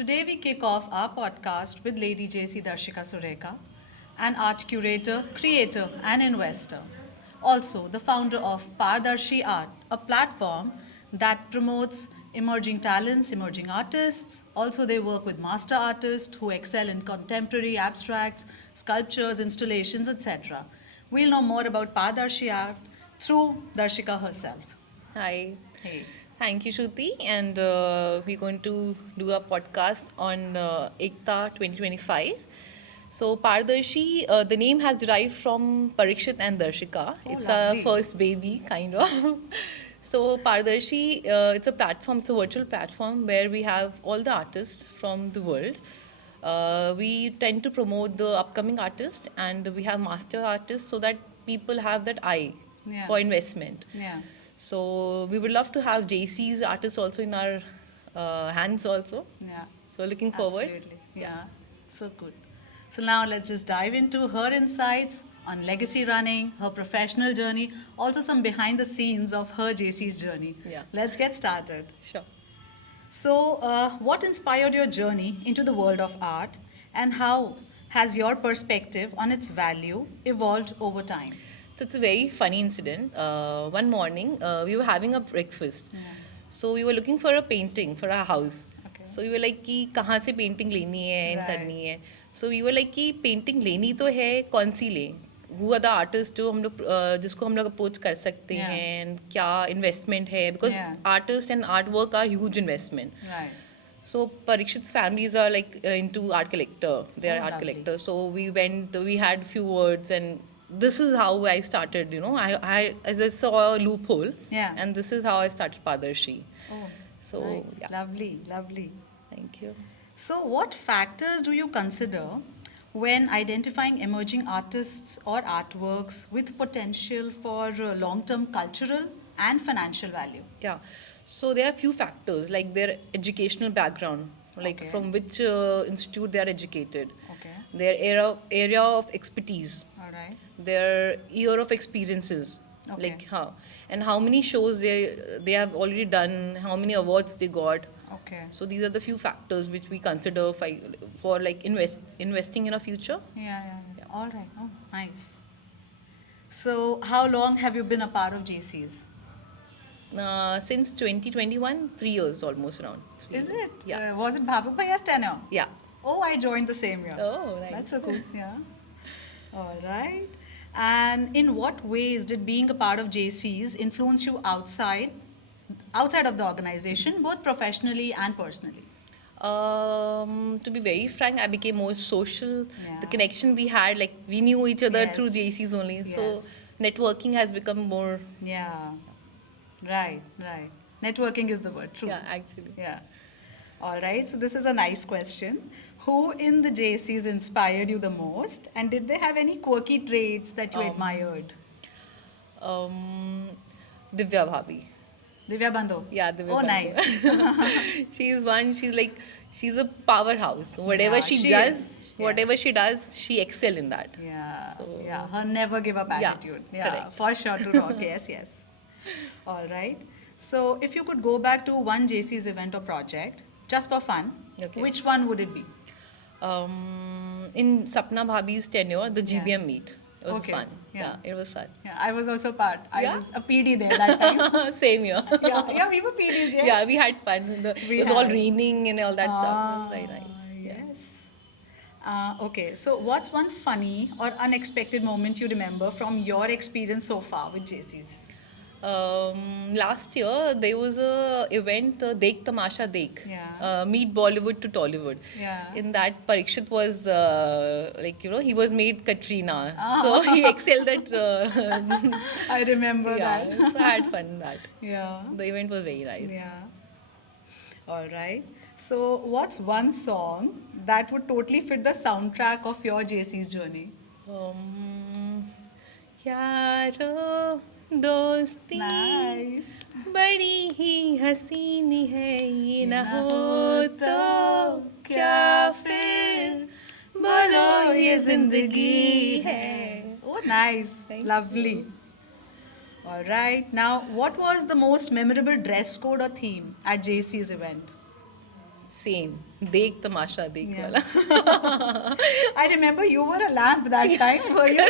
today we kick off our podcast with Lady JC Darshika Sureka, an art curator, creator, and investor. Also, the founder of Pardarshi Art, a platform that promotes emerging talents, emerging artists. Also, they work with master artists who excel in contemporary abstracts, sculptures, installations, etc. We'll know more about Pardarshi Art through Darshika herself. Hi. Hey. Thank you, Shruti. And we're going to do a podcast on Ekta 2025. So, Pardarshi, the name has derived from Parikshit and Darshika. Oh, It's our lovely. first baby, kind of. So, Pardarshi, it's a platform, it's a virtual platform where we have all the artists from the world. We tend to promote the upcoming artists and we have master artists so that people have that eye Yeah. for investment. Yeah. So we would love to have JC's artists also in our hands also. Yeah. So looking forward. Absolutely. Yeah. So good. So now let's just dive into her insights on legacy running, her professional journey, also some behind the scenes of her JC's journey. Yeah. Let's get started. Sure. So, what inspired your journey into the world of art, and how has your perspective on its value evolved over time? So it's a very funny incident. One morning we were having a breakfast. Yeah. So we were looking for a painting for our house. Okay. So we were like कि कहाँ से painting लेनी है and Right. करनी है. So we were like कि painting लेनी तो है कौन सी लें? Who are the artists जो हम लोग जिसको हम लोग अप्रोच कर सकते Yeah. हैं and क्या investment है because Yeah. artists and artwork are huge investment. Right. So Parikshit's families are like into art collector. They are Oh, art lovely. collector. So we had few words, and this is how I started. I as I saw a loophole, Yeah. and this is how I started Padarshi. Oh, So nice. yeah, Lovely, lovely. thank you. So, what factors do you consider when identifying emerging artists or artworks with potential for long term cultural and financial value? Yeah. So there are few factors like their educational background, like Okay. from which institute they are educated, Okay, their area of expertise, all right. their year of experiences, Okay. like how and how many shows they have already done, how many awards they got. Okay. So these are the few factors which we consider for like investing in a future. Yeah. All right. Oh, nice. So, how long have you been a part of JC's? Since 2021, 3 years almost around. Is it? Yeah. Was it Bhabuk Bhaiya's tenure? Yeah. Oh, I joined the same year. Oh, nice. That's so cool. Yeah. All right. And in what ways did being a part of JC's influence you outside of the organization, both professionally and personally? To be very frank, I became more social. Yeah. The connection we had, like we knew each other Yes. through JCs only. So Yes. networking has become more. Yeah. Right. Networking is the word. True. Yeah, actually. Yeah. All right. So this is a nice question. Who in the JCs inspired you the most, and did they have any quirky traits that you admired? Divya Bhabhi. Divya Bandhu. Yeah, Divya Oh, Bandhu. nice. She's one. She's a powerhouse. Whatever Yeah, she she does, is. whatever Yes. she does, she excel in that. Yeah, So- yeah, her never give up Yeah, attitude. Yeah, correct. for sure to rock. Yes. All right. So, if you could go back to one JC's event or project just for fun, Okay. which one would it be? In Sapna Bhabhi's tenure, the Yeah. GBM meet. It was Okay, fun. yeah. Yeah, it was fun. Yeah, I was also part. I Yeah? was a PD there that time. Same here. yeah, we were PDs. Yes. Yeah, we had fun. We It was all had. raining and all that stuff. It was Ah, very nice. Yeah. yes. Okay, so what's one funny or unexpected moment you remember from your experience so far with JC's? Last year there was a event Dekh Tamasha Dekh, Yeah. Meet Bollywood to Tollywood. Yeah. In that Parikshit was he was made Katrina, so he excelled at. I remember Yeah, that. so I had fun in that. Yeah. The event was very nice. Yeah. All right. So, what's one song that would totally fit the soundtrack of your JC's journey? यारो दोस्ती Nice. बड़ी ही हसीनी है ये ना ना हो हो तो तो क्या क्या फिर बोलो ये जिंदगी है. Oh, nice. Thank Lovely. All right. Now, what was the most memorable dress code or theme at JC's event? Same. Dekh tamasha dekh Yeah. wala. I remember you were a lamp that time, were you?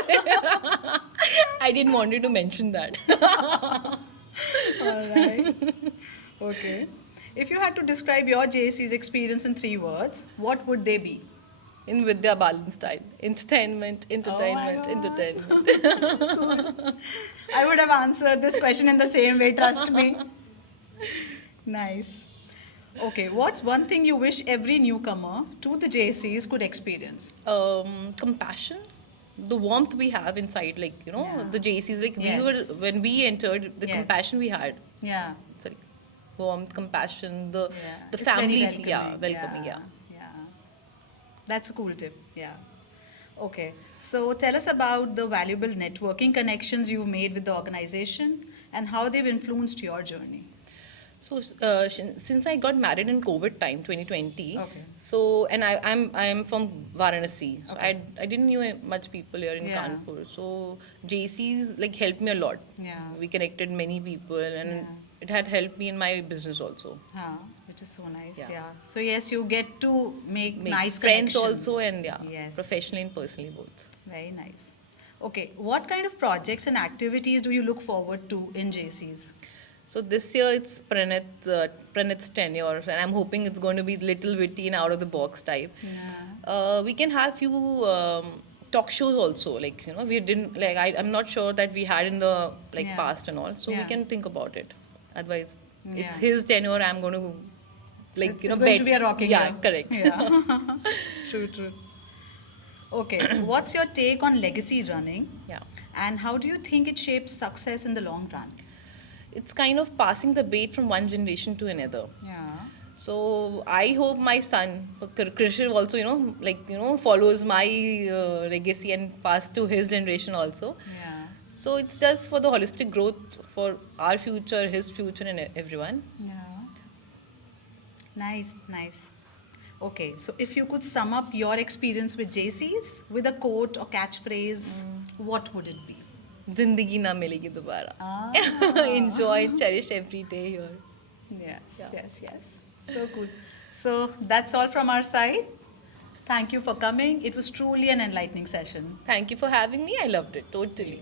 I didn't want you to mention that. All right. Okay. If you had to describe your JC's experience in 3 words, what would they be? In Vidya Balan style. Entertainment, entertainment, God. entertainment. I would have answered this question in the same way, trust me. Nice. Okay, what's one thing you wish every newcomer to the JCs could experience? Compassion, the warmth we have inside, like, you know, Yeah. the JCs, like we Yes. were, when we entered, the Yes. compassion we had. Yeah. Sorry. Warmth, compassion, the Yeah. the It's very family, welcoming. yeah, welcoming, yeah. Yeah. That's a cool tip. Yeah. Okay. So tell us about the valuable networking connections you've made with the organization and how they've influenced your journey. So since I got married in COVID time, 2020. Okay. So and I'm from Varanasi. So Okay. I didn't knew much people here in Yeah. Kanpur. So JCs like helped me a lot. Yeah. We connected many people, and Yeah. it had helped me in my business also. Huh, which is so nice. Yeah. Yeah. So yes, you get to make Make nice friends connections. also, and yeah, Yes. professionally and personally both. Very nice. Okay, what kind of projects and activities do you look forward to in JCs? So this year it's Pranit's tenure, and I'm hoping it's going to be little witty and out of the box type. Yeah. We can have few talk shows also. Like, you know, we didn't like. I'm not sure that we had in the like Yeah. past and all. So Yeah. we can think about it. Otherwise, it's Yeah. his tenure. I'm going to like It's you know going bet. to be a rocking Yeah, year. correct. Yeah. True, true. Okay, what's your take on legacy running? Yeah. And how do you think it shapes success in the long run? It's kind of passing the bait from one generation to another. Yeah. So I hope my son Krishna also, you know, like, you know, follows my legacy and pass to his generation also. Yeah. So it's just for the holistic growth for our future, his future, and everyone. Yeah. Nice, nice. Okay, so if you could sum up your experience with JCs with a quote or catchphrase, what would it be? Zindagi na milegi dobara. Ah. Enjoy, cherish every day here. Yes, Yeah. yes, yes. So cool. So that's all from our side. Thank you for coming. It was truly an enlightening session. Thank you for having me. I loved it totally.